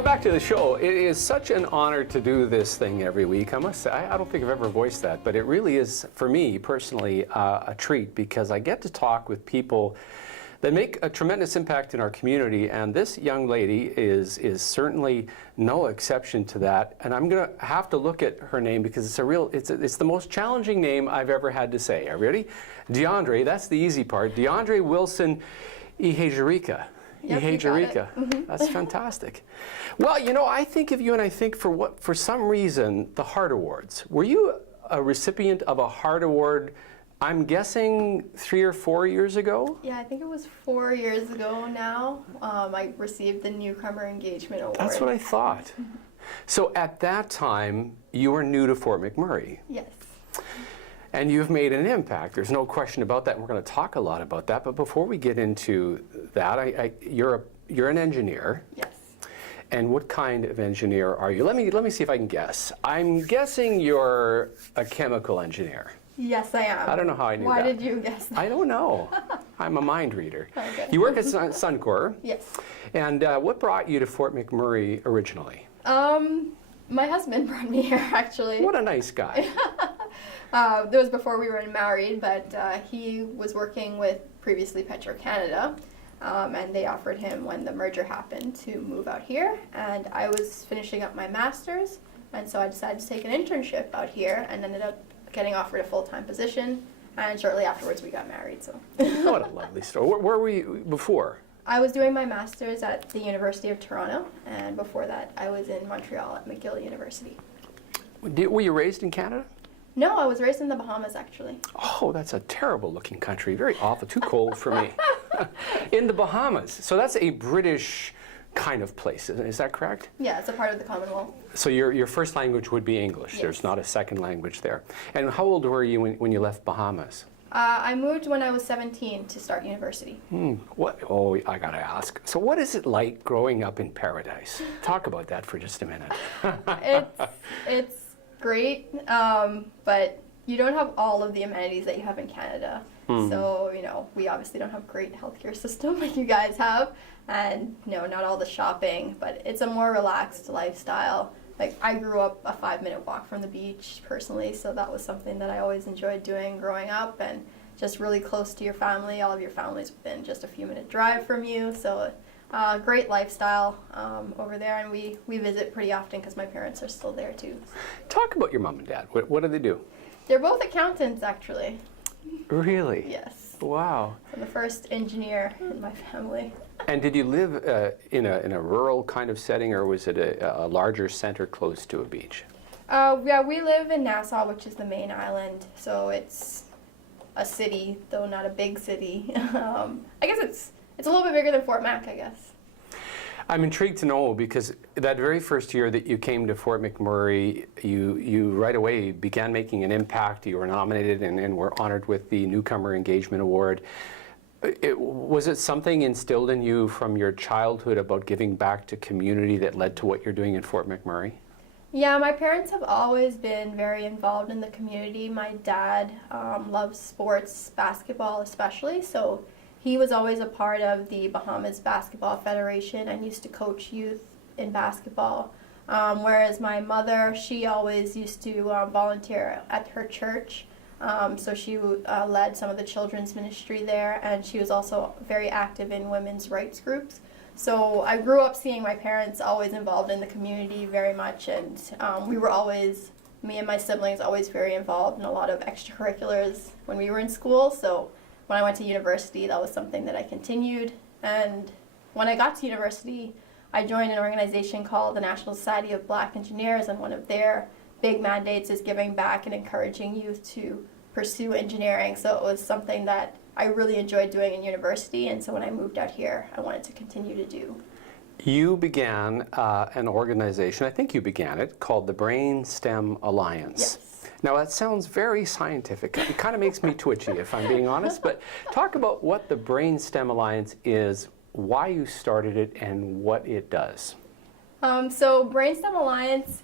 Welcome back to the show. It is such an honor to do this thing every week. I must say, I don't think I've ever voiced that, but it really is, for me personally, a treat because I get to talk with people that make a tremendous impact in our community, and this young lady is certainly no exception to that. And I'm going to have to look at her name because it's the most challenging name I've ever had to say. Are you ready? D'Andre, that's the easy part. D'Andre Wilson-Ihejirikaa. Yep, Ihejirikaa. That's fantastic. Well, you know, I think of you and I think for some reason, the Heart Awards. Were you a recipient of a Heart Award, I'm guessing 3 or 4 years ago? Yeah, I think it was 4 years ago now. I received the Newcomer Engagement Award. That's what I thought. So at that time, you were new to Fort McMurray. Yes. And you've made an impact. There's no question about that. And we're going to talk a lot about that. But before we get into that, you're an engineer. Yes. And what kind of engineer are you? Let me see if I can guess. I'm guessing you're a chemical engineer. Yes, I am. I don't know how I knew that. Why did you guess that? I don't know. I'm a mind reader. Okay. You work at Suncor. Yes. And what brought you to Fort McMurray originally? My husband brought me here, actually. What a nice guy. That was before we were married, but he was working with previously Petro-Canada, and they offered him, when the merger happened, to move out here. And I was finishing up my master's, and so I decided to take an internship out here and ended up getting offered a full-time position, and shortly afterwards we got married. So. What a lovely story. Where were you before? I was doing my master's at the University of Toronto, and before that I was in Montreal at McGill University. Were you raised in Canada? No, I was raised in the Bahamas, actually. Oh, that's a terrible looking country. Very awful, too cold for me. In the Bahamas. So that's a British kind of place, is that correct? Yeah, it's a part of the Commonwealth. So your first language would be English. Yes. There's not a second language there. And how old were you when you left Bahamas? I moved when I was 17 to start university. What? Oh, I gotta ask. So what is it like growing up in paradise? Talk about that for just a minute. It's great, but you don't have all of the amenities that you have in Canada. So, you know, we obviously don't have great healthcare system like you guys have, and not all the shopping, but it's a more relaxed lifestyle. Like, I grew up a 5-minute walk from the beach personally, so that was something that I always enjoyed doing growing up, and just really close to your family. All of your family's within just a few-minute drive from you, so great lifestyle over there, and we visit pretty often because my parents are still there too. Talk about your mom and dad. What do they do? They're both accountants, actually. Really? Yes. Wow. I'm the first engineer in my family. And did you live in a rural kind of setting, or was it a larger center close to a beach? Yeah, we live in Nassau, which is the main island, so it's a city, though not a big city. I guess it's a little bit bigger than Fort Mac, I guess. I'm intrigued to know, because that very first year that you came to Fort McMurray, you right away began making an impact. You were nominated and were honored with the Newcomer Engagement Award. Was it something instilled in you from your childhood about giving back to community that led to what you're doing in Fort McMurray? Yeah, my parents have always been very involved in the community. My dad loves sports, basketball especially, so he was always a part of the Bahamas Basketball Federation and used to coach youth in basketball. Whereas my mother, she always used to volunteer at her church. So she led some of the children's ministry there, and she was also very active in women's rights groups. So I grew up seeing my parents always involved in the community very much, and we were always, me and my siblings, always very involved in a lot of extracurriculars when we were in school. So when I went to university, that was something that I continued. And when I got to university, I joined an organization called the National Society of Black Engineers, and one of their big mandates is giving back and encouraging youth to pursue engineering. So it was something that I really enjoyed doing in university, and so when I moved out here, I wanted to continue to do. You began an organization, I think you began it, called the BrainSTEM Alliance. Yes. Now that sounds very scientific. It kind of makes me twitchy, if I'm being honest, but talk about what the BrainSTEM Alliance is, why you started it, and what it does. So BrainSTEM Alliance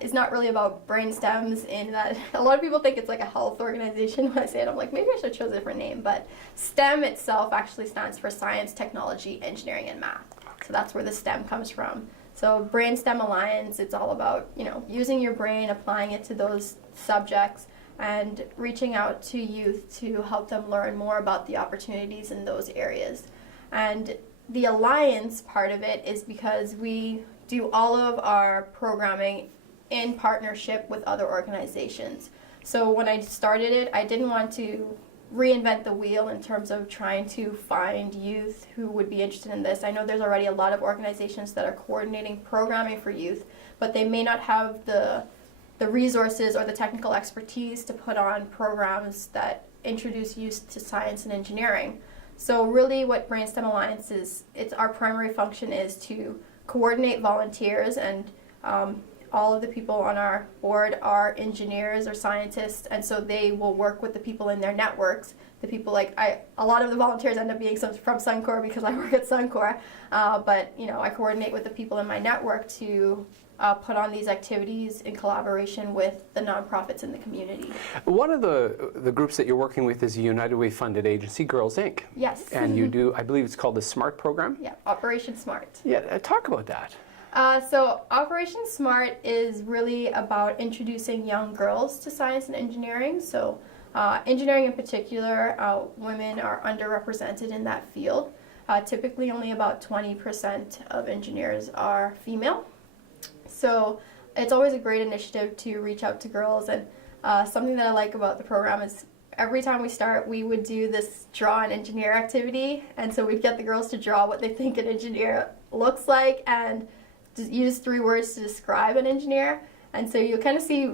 is not really about brain stems, in that a lot of people think it's like a health organization. When I say it, I'm like, maybe I should choose a different name. But STEM itself actually stands for science, technology, engineering, and math. So that's where the STEM comes from. So BrainSTEM Alliance, it's all about, using your brain, applying it to those subjects, and reaching out to youth to help them learn more about the opportunities in those areas. And the Alliance part of it is because we do all of our programming in partnership with other organizations. So when I started it, I didn't want to reinvent the wheel in terms of trying to find youth who would be interested in this. I know there's already a lot of organizations that are coordinating programming for youth, but they may not have the resources or the technical expertise to put on programs that introduce youth to science and engineering. So really what BrainSTEM Alliance is, our primary function is to coordinate volunteers, and all of the people on our board are engineers or scientists, and so they will work with the people in their networks. The people a lot of the volunteers end up being from Suncor because I work at Suncor, but I coordinate with the people in my network to put on these activities in collaboration with the nonprofits in the community. One of the groups that you're working with is a United Way funded agency, Girls Inc. Yes. And you do, I believe it's called the SMART program? Yeah, Operation SMART. Yeah, talk about that. So Operation SMART is really about introducing young girls to science and engineering. So engineering in particular, women are underrepresented in that field. Typically only about 20% of engineers are female. So it's always a great initiative to reach out to girls, and something that I like about the program is every time we start, we would do this draw an engineer activity, and so we'd get the girls to draw what they think an engineer looks like and use 3 words to describe an engineer. And so you kind of see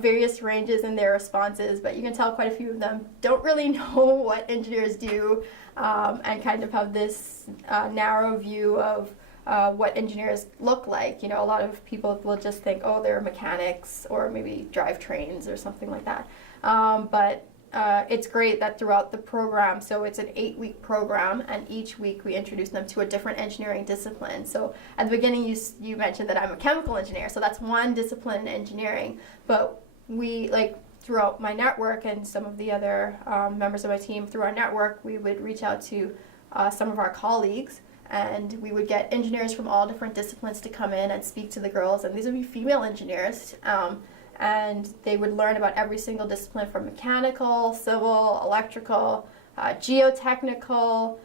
various ranges in their responses, but you can tell quite a few of them don't really know what engineers do, and kind of have this narrow view of what engineers look like. A lot of people will just think, oh, they're mechanics or maybe drive trains or something like that. But it's great that throughout the program, so it's an 8-week program, and each week we introduce them to a different engineering discipline. So at the beginning you mentioned that I'm a chemical engineer, so that's one discipline in engineering, but we, throughout my network and some of the other members of my team through our network, we would reach out to some of our colleagues, and we would get engineers from all different disciplines to come in and speak to the girls, and these would be female engineers. And they would learn about every single discipline from mechanical, civil, electrical, geotechnical,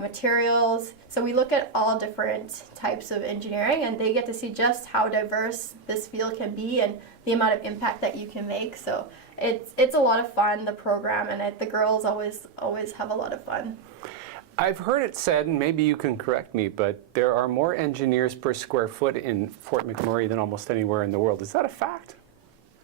materials. So we look at all different types of engineering, and they get to see just how diverse this field can be and the amount of impact that you can make. So it's a lot of fun, the program, and the girls always have a lot of fun. I've heard it said, and maybe you can correct me, but there are more engineers per square foot in Fort McMurray than almost anywhere in the world. Is that a fact?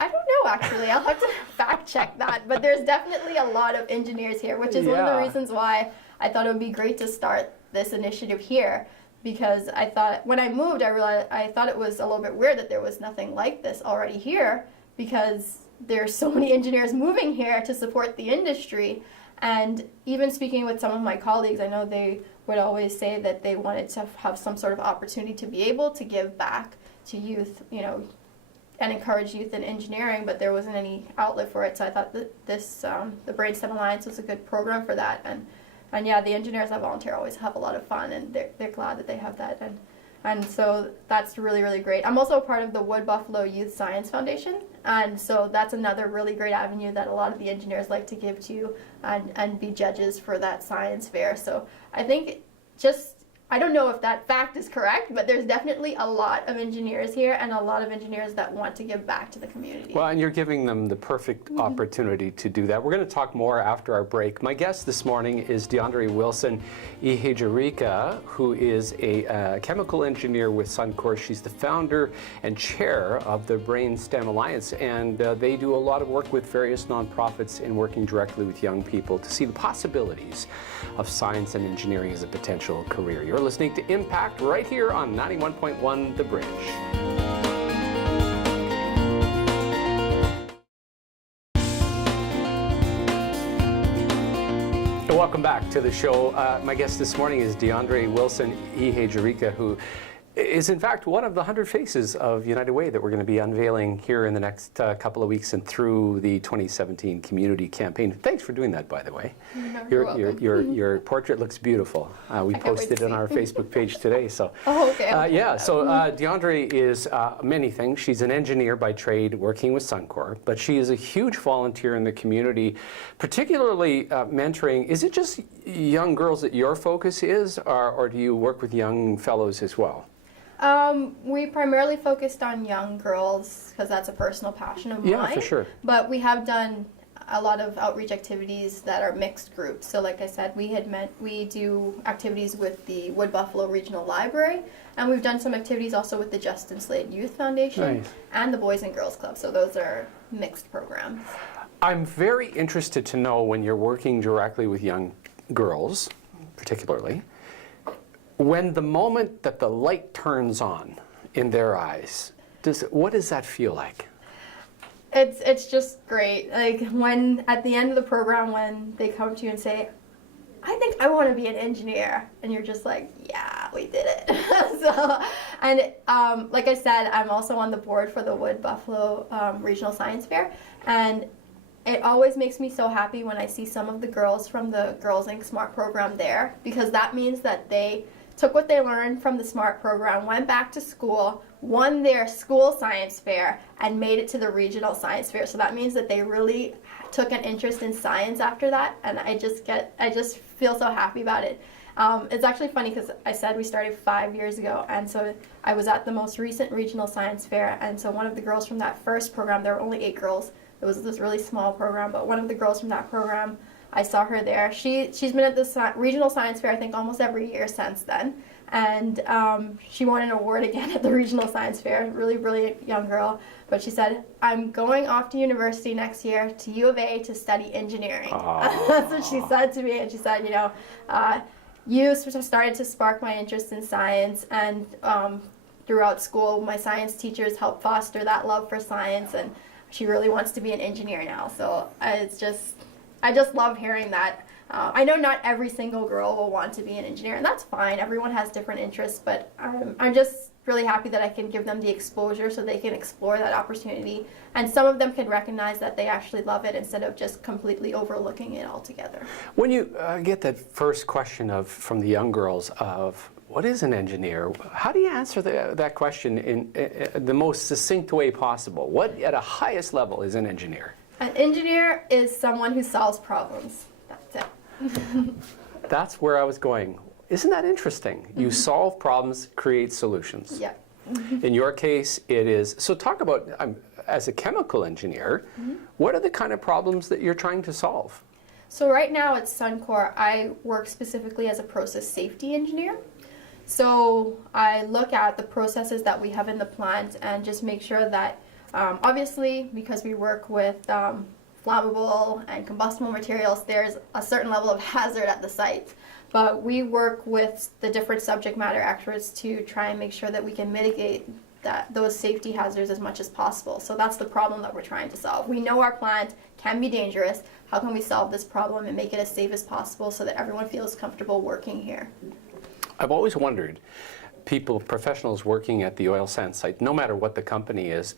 I don't know, actually. I'll have to fact check that. But there's definitely a lot of engineers here, which is one of the reasons why I thought it would be great to start this initiative here. Because I thought, when I moved, I thought it was a little bit weird that there was nothing like this already here, because there's so many engineers moving here to support the industry. And even speaking with some of my colleagues, I know they would always say that they wanted to have some sort of opportunity to be able to give back to youth, and encourage youth in engineering, but there wasn't any outlet for it. So I thought that the BrainSTEM Alliance was a good program for that. And yeah, the engineers that volunteer always have a lot of fun, and they're glad that they have that. And so that's really, really great. I'm also a part of the Wood Buffalo Youth Science Foundation, and so that's another really great avenue that a lot of the engineers like to give to and be judges for that science fair. So I think I don't know if that fact is correct, but there's definitely a lot of engineers here and a lot of engineers that want to give back to the community. Well, and you're giving them the perfect opportunity to do that. We're going to talk more after our break. My guest this morning is D'Andre Wilson-Ihejirikaa, who is a chemical engineer with Suncor. She's the founder and chair of the BrainSTEM Alliance, and they do a lot of work with various nonprofits in working directly with young people to see the possibilities of science and engineering as a potential career. You're listening to Impact right here on 91.1 The Bridge. Welcome back to the show. My guest this morning is D'Andre Wilson-Ihejirikaa, who is in fact one of the 100 faces of United Way that we're going to be unveiling here in the next couple of weeks and through the 2017 community campaign. Thanks for doing that, by the way. You're welcome. Your portrait looks beautiful. We posted it on our Facebook page today. So, Oh, okay. yeah. So D'Andre is many things. She's an engineer by trade, working with Suncor, but she is a huge volunteer in the community, particularly mentoring. Is it just young girls that your focus is, or do you work with young fellows as well? We primarily focused on young girls because that's a personal passion of mine. Yeah, for sure. But we have done a lot of outreach activities that are mixed groups. So like I said, we do activities with the Wood Buffalo Regional Library, and we've done some activities also with the Justin Slade Youth Foundation Nice. and the Boys and Girls Club. So those are mixed programs. I'm very interested to know, when you're working directly with young girls, particularly, when the moment that the light turns on in their eyes, what does that feel like? It's just great. Like when at the end of the program, when they come to you and say, I think I want to be an engineer, and you're just like, yeah, we did it. Like I said, I'm also on the board for the Wood Buffalo Regional Science Fair, and it always makes me so happy when I see some of the girls from the Girls Inc. SMART program there, because that means that they took what they learned from the SMART program, went back to school, won their school science fair, and made it to the regional science fair. So that means that they really took an interest in science after that, and I just feel so happy about it. It's actually funny because I said we started 5 years ago, and so I was at the most recent regional science fair, and so one of the girls from that first program, there were only 8 girls, it was this really small program, but one of the girls from that program, I saw her there. She's been at the regional science fair, I think, almost every year since then. And she won an award again at the regional science fair. Really brilliant young girl. But she said, I'm going off to university next year to U of A to study engineering. That's what she said to me. And she said, you started to spark my interest in science. And throughout school, my science teachers helped foster that love for science. And she really wants to be an engineer now. So I just love hearing that. I know not every single girl will want to be an engineer, and that's fine. Everyone has different interests, but I'm just really happy that I can give them the exposure so they can explore that opportunity. And some of them can recognize that they actually love it instead of just completely overlooking it altogether. When you get that first question from the young girls of, what is an engineer? How do you answer that question in the most succinct way possible? What, at a highest level, is an engineer? An engineer is someone who solves problems. That's it. That's where I was going. Isn't that interesting? Mm-hmm. You solve problems, create solutions. Yeah. In your case, it is. So talk about, as a chemical engineer, what are the kind of problems that you're trying to solve? So right now at Suncor, I work specifically as a process safety engineer. So I look at the processes that we have in the plant and just make sure that, obviously, because we work with flammable and combustible materials, there's a certain level of hazard at the site. But we work with the different subject matter experts to try and make sure that we can mitigate those safety hazards as much as possible. So that's the problem that we're trying to solve. We know our plant can be dangerous. How can we solve this problem and make it as safe as possible so that everyone feels comfortable working here? I've always wondered, professionals working at the oil sands site, no matter what the company is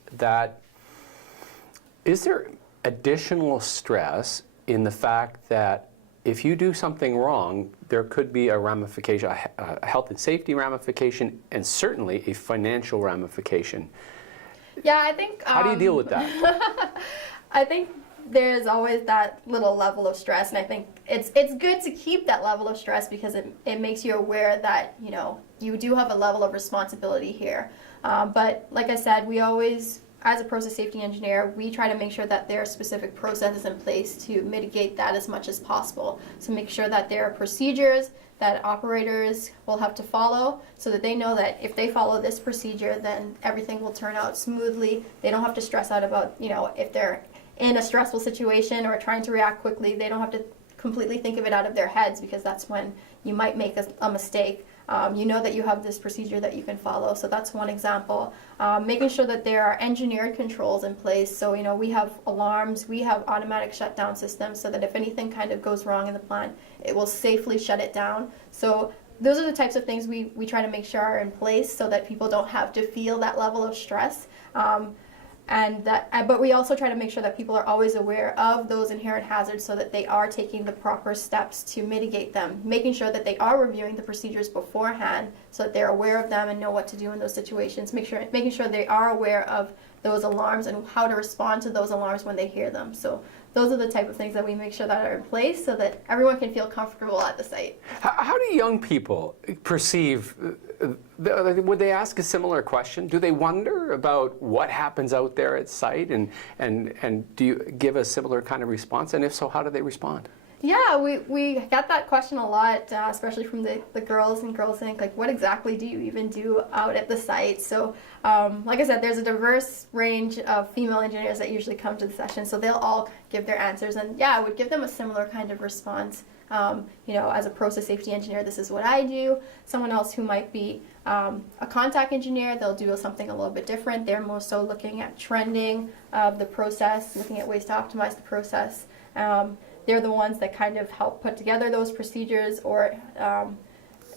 there additional stress in the fact that if you do something wrong, there could be a ramification, a health and safety ramification, and certainly a financial ramification. Yeah, I think... How do you deal with that? I think there's always that little level of stress, and I think it's good to keep that level of stress because it makes you aware that, you do have a level of responsibility here. But like I said, we always, as a process safety engineer, we try to make sure that there are specific processes in place to mitigate that as much as possible. So make sure that there are procedures that operators will have to follow so that they know that if they follow this procedure, then everything will turn out smoothly. They don't have to stress out about, if they're in a stressful situation or trying to react quickly, they don't have to completely think of it out of their heads because that's when you might make a mistake. You know that you have this procedure that you can follow, so that's one example. Making sure that there are engineered controls in place, so we have alarms, we have automatic shutdown systems so that if anything kind of goes wrong in the plant, it will safely shut it down. So those are the types of things we try to make sure are in place so that people don't have to feel that level of stress. But we also try to make sure that people are always aware of those inherent hazards so that they are taking the proper steps to mitigate them, making sure that they are reviewing the procedures beforehand so that they're aware of them and know what to do in those situations, making sure they are aware of those alarms and how to respond to those alarms when they hear them. So those are the type of things that we make sure that are in place so that everyone can feel comfortable at the site. How do young people perceive, would they ask a similar question? Do they wonder about what happens out there at site, and do you give a similar kind of response? And if so, how do they respond? Yeah, we get that question a lot, especially from the girls and Girls Inc. Like, what exactly do you even do out at the site? So, like I said, there's a diverse range of female engineers that usually come to the session, so they'll all give their answers. And yeah, I would give them a similar kind of response. As a process safety engineer, this is what I do. Someone else who might be a contact engineer, they'll do something a little bit different. They're more so looking at trending of the process, looking at ways to optimize the process. They're the ones that kind of help put together those procedures or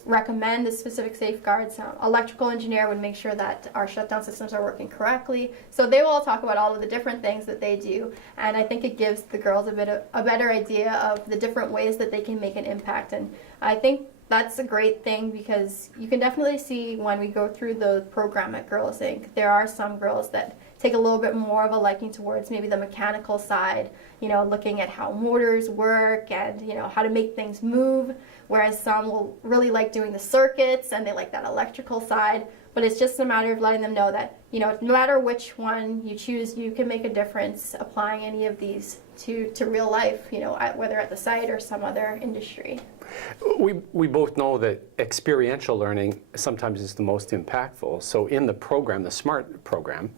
recommend the specific safeguards. Electrical engineer would make sure that our shutdown systems are working correctly. So they will all talk about all of the different things that they do, and I think it gives the girls a better idea of the different ways that they can make an impact. And I think that's a great thing because you can definitely see when we go through the program at Girls Inc., there are some girls that take a little bit more of a liking towards maybe the mechanical side, looking at how motors work and, how to make things move, whereas some will really like doing the circuits and they like that electrical side. But it's just a matter of letting them know that, no matter which one you choose, you can make a difference applying any of these to real life, whether at the site or some other industry. We both know that experiential learning sometimes is the most impactful. So in the program, the SMART program,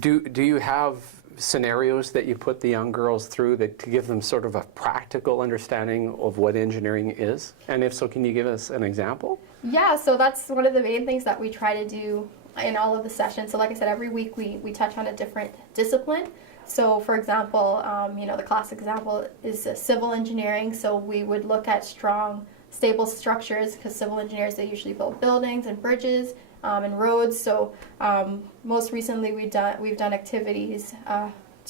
do you have scenarios that you put the young girls through to give them sort of a practical understanding of what engineering is? And if so, can you give us an example? Yeah, so that's one of the main things that we try to do in all of the sessions. So like I said, every week we touch on a different discipline. So for example, the classic example is civil engineering. So we would look at strong, stable structures because civil engineers, they usually build buildings and bridges and roads. So most recently we've done activities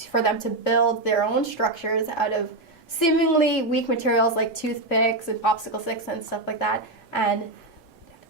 for them to build their own structures out of seemingly weak materials like toothpicks and popsicle sticks and stuff like that. And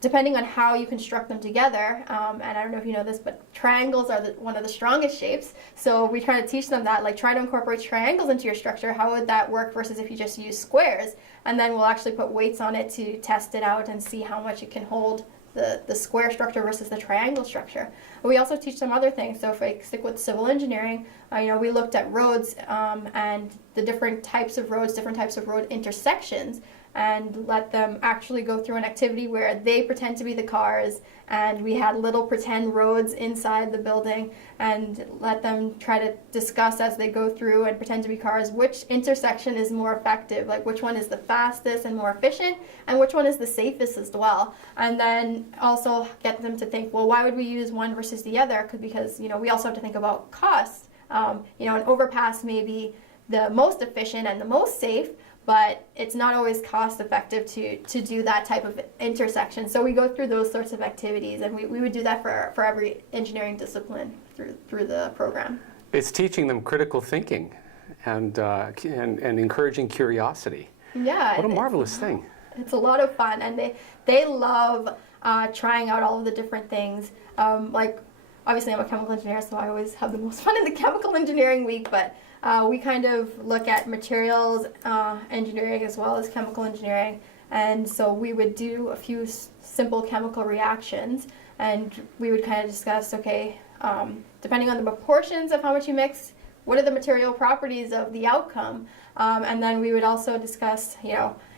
depending on how you construct them together, and I don't know if you know this, but triangles are one of the strongest shapes. So we try to teach them that, like, try to incorporate triangles into your structure. How would that work versus if you just use squares? And then we'll actually put weights on it to test it out and see how much it can hold the square structure versus the triangle structure. We also teach them other things. So if I stick with civil engineering, we looked at roads and the different types of roads, different types of road intersections, and let them actually go through an activity where they pretend to be the cars, and we had little pretend roads inside the building, and let them try to discuss as they go through and pretend to be cars which intersection is more effective, like which one is the fastest and more efficient, and which one is the safest as well. And then also get them to think, well, why would we use one versus the other? Because we also have to think about cost. An overpass may be the most efficient and the most safe, but it's not always cost effective to do that type of intersection. So we go through those sorts of activities, and we would do that for every engineering discipline through the program. It's teaching them critical thinking and encouraging curiosity. Yeah. What a marvelous thing. It's a lot of fun, and they love trying out all of the different things. Like, obviously I'm a chemical engineer, so I always have the most fun in the chemical engineering week, but we kind of look at materials engineering as well as chemical engineering, and so we would do a few simple chemical reactions, and we would kind of discuss, okay, depending on the proportions of how much you mix, what are the material properties of the outcome, and then we would also discuss,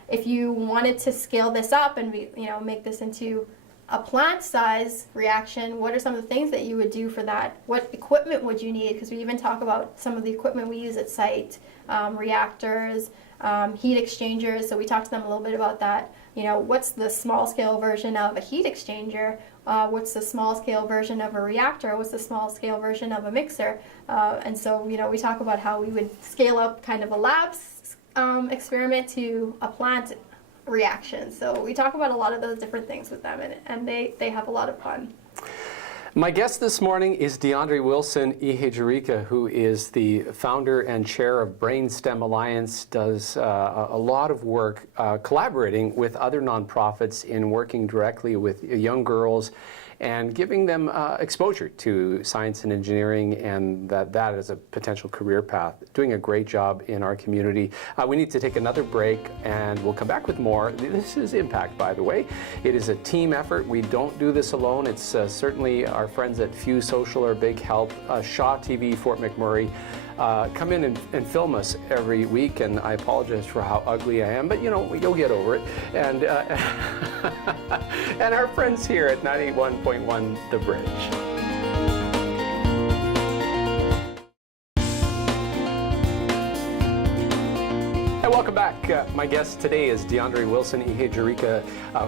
if you wanted to scale this up and make this into a plant size reaction, what are some of the things that you would do for that? What equipment would you need? Because we even talk about some of the equipment we use at site, reactors, heat exchangers. So we talked to them a little bit about that. What's the small scale version of a heat exchanger? What's the small scale version of a reactor? What's the small scale version of a mixer? And so, we talk about how we would scale up kind of a lab experiment to a plant reactions. So we talk about a lot of those different things with them, and they have a lot of fun. My guest this morning is D'Andre Wilson-Ihejirikaa, who is the founder and chair of BrainSTEM Alliance, does a lot of work collaborating with other nonprofits in working directly with young girls and giving them exposure to science and engineering, and that is a potential career path. Doing a great job in our community. We need to take another break, and we'll come back with more. This is Impact, by the way. It is a team effort. We don't do this alone. It's certainly our friends at Fuse Social are a big help. Shaw TV, Fort McMurray, come in and film us every week, and I apologize for how ugly I am, but you know, you'll get over it. And and our friends here at 91.1 The Bridge. Welcome back. My guest today is D'Andre Wilson-Ihejirikaa,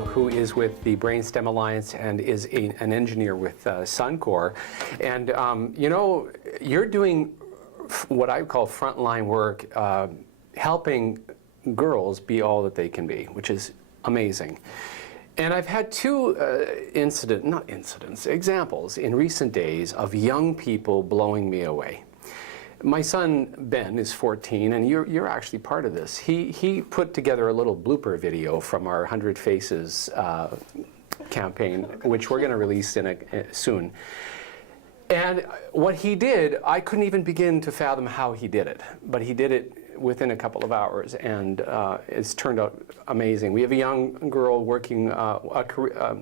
who is with the BrainSTEM Alliance and is an engineer with Suncor. And you know, you're doing what I would call frontline work, helping girls be all that they can be, which is amazing. And I've had two examples in recent days of young people blowing me away. My son, Ben, is 14, and you're actually part of this. He put together a little blooper video from our 100 Faces campaign, which we're going to release soon. And what he did, I couldn't even begin to fathom how he did it, but he did it within a couple of hours, and it's turned out amazing. We have a young girl working, a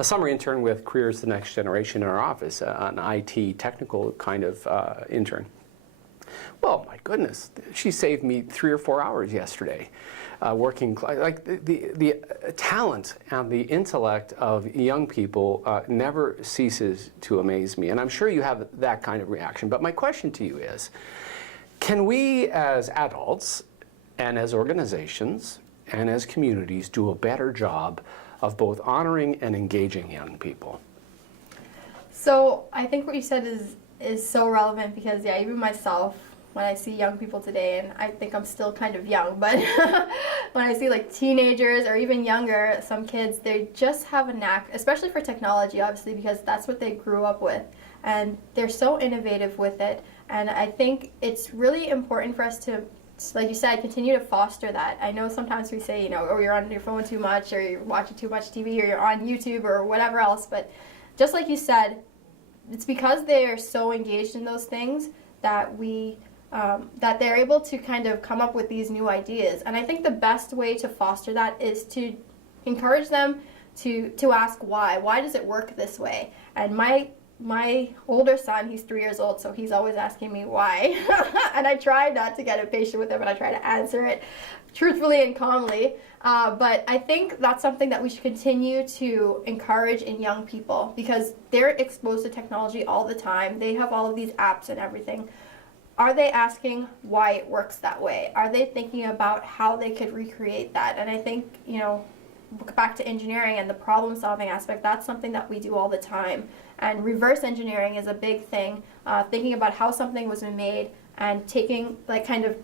summer intern with Careers the Next Generation in our office, an IT technical kind of intern. Well, my goodness, she saved me 3 or 4 hours yesterday, working. Like the talent and the intellect of young people never ceases to amaze me, and I'm sure you have that kind of reaction. But my question to you is, can we as adults and as organizations and as communities do a better job of both honoring and engaging young people? So I think what you said is so relevant, because yeah, even myself, when I see young people today, and I think I'm still kind of young, but when I see like teenagers or even younger, some kids, they just have a knack, especially for technology, obviously, because that's what they grew up with, and they're so innovative with it. And I think it's really important for us to, like you said, continue to foster that. I know sometimes we say, you know, oh, you're on your phone too much, or you're watching too much TV, or you're on YouTube or whatever else, but just like you said, it's because they are so engaged in those things that that they're able to kind of come up with these new ideas. And I think the best way to foster that is to encourage them to ask why. Why does it work this way? And my older son, he's 3 years old, so he's always asking me why. And I try not to get impatient with him, and I try to answer it truthfully and calmly. But I think that's something that we should continue to encourage in young people, because they're exposed to technology all the time. They have all of these apps and everything. Are they asking why it works that way? Are they thinking about how they could recreate that? And I think, you know, back to engineering and the problem-solving aspect, that's something that we do all the time. And reverse engineering is a big thing, thinking about how something was made and taking like kind of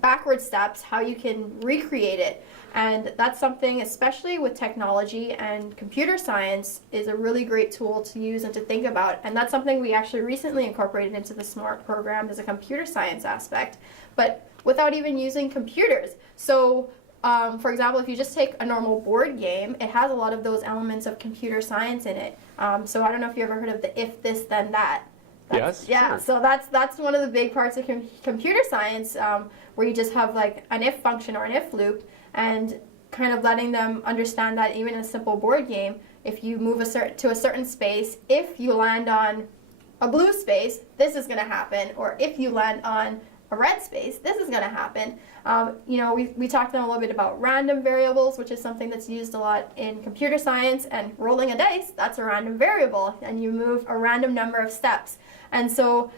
backward steps, how you can recreate it. And that's something, especially with technology and computer science, is a really great tool to use and to think about. And that's something we actually recently incorporated into the SMART program, as a computer science aspect, but without even using computers. So for example, if you just take a normal board game, it has a lot of those elements of computer science in it. So I don't know if you ever heard of the if this then that. Yes. Yeah. Sure. So that's one of the big parts of computer science, where you just have like an if function or an if loop, and kind of letting them understand that even in a simple board game, if you move to a certain space, if you land on a blue space, this is going to happen, or if you land on a red space, this is going to happen. You know, we talked to them a little bit about random variables, which is something that's used a lot in computer science, and rolling a dice, that's a random variable, and you move a random number of steps. And so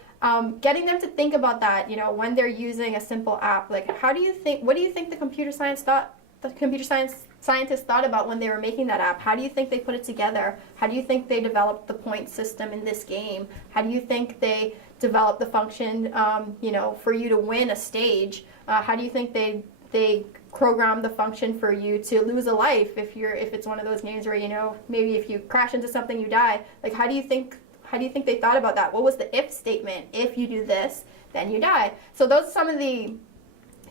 getting them to think about that, you know, when they're using a simple app, like what do you think the computer scientists thought about when they were making that app? How do you think they put it together? How do you think they developed the point system in this game? How do you think they developed the function, you know, for you to win a stage? How do you think they program the function for you to lose a life if it's one of those games where, you know, maybe if you crash into something you die. Like, how do you think they thought about that? What was the if statement? If you do this, then you die. So those are some of the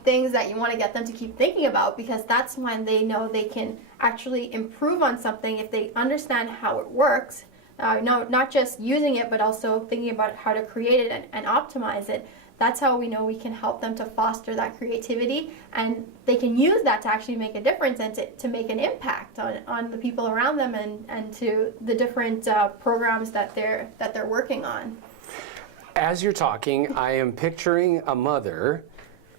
things that you want to get them to keep thinking about, because that's when they know they can actually improve on something if they understand how it works. No, not just using it, but also thinking about how to create it and optimize it. That's how we know we can help them to foster that creativity, and they can use that to actually make a difference and to make an impact on the people around them and to the different programs that they're working on. As you're talking, I am picturing a mother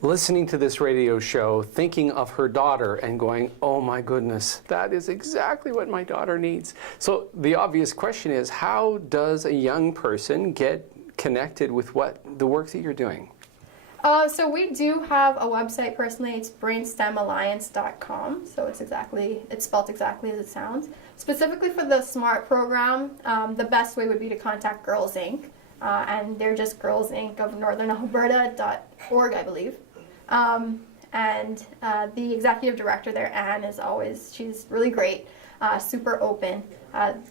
listening to this radio show, thinking of her daughter and going, oh my goodness, that is exactly what my daughter needs. So the obvious question is, how does a young person get connected with the work that you're doing? So we do have a website. Personally, it's BrainSTEMAlliance.com. So it's spelled exactly as it sounds. Specifically for the SMART program, the best way would be to contact Girls Inc. And they're just Girls Inc. of Northern Alberta.org, I believe. And the executive director there, Anne, she's really great, super open.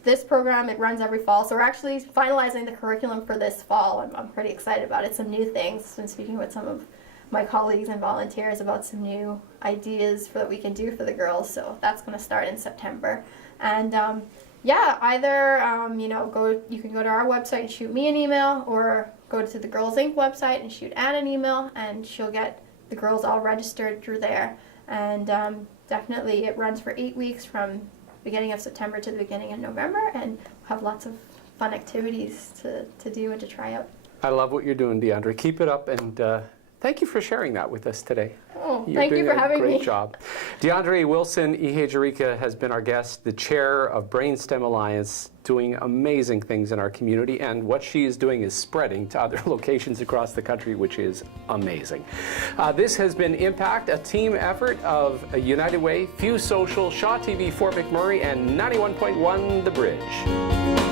This program, it runs every fall, so we're actually finalizing the curriculum for this fall. I'm pretty excited about it, some new things. Been speaking with some of my colleagues and volunteers about some new ideas that we can do for the girls, so that's going to start in September. And yeah, either you can go to our website and shoot me an email, or go to the Girls Inc. website and shoot Anne an email, and she'll get the girls all registered through there. And definitely it runs for 8 weeks from beginning of September to the beginning of November, and we'll have lots of fun activities to do and to try out. I love what you're doing, D'Andre. Keep it up, and thank you for sharing that with us today. Oh, thank you for having me. Great job. D'Andre Wilson-Ihejirikaa has been our guest, the chair of BrainSTEM Alliance, doing amazing things in our community, and what she is doing is spreading to other locations across the country, which is amazing. This has been Impact, a team effort of United Way, Fuse Social, Shaw TV, Fort McMurray, and 91.1 The Bridge.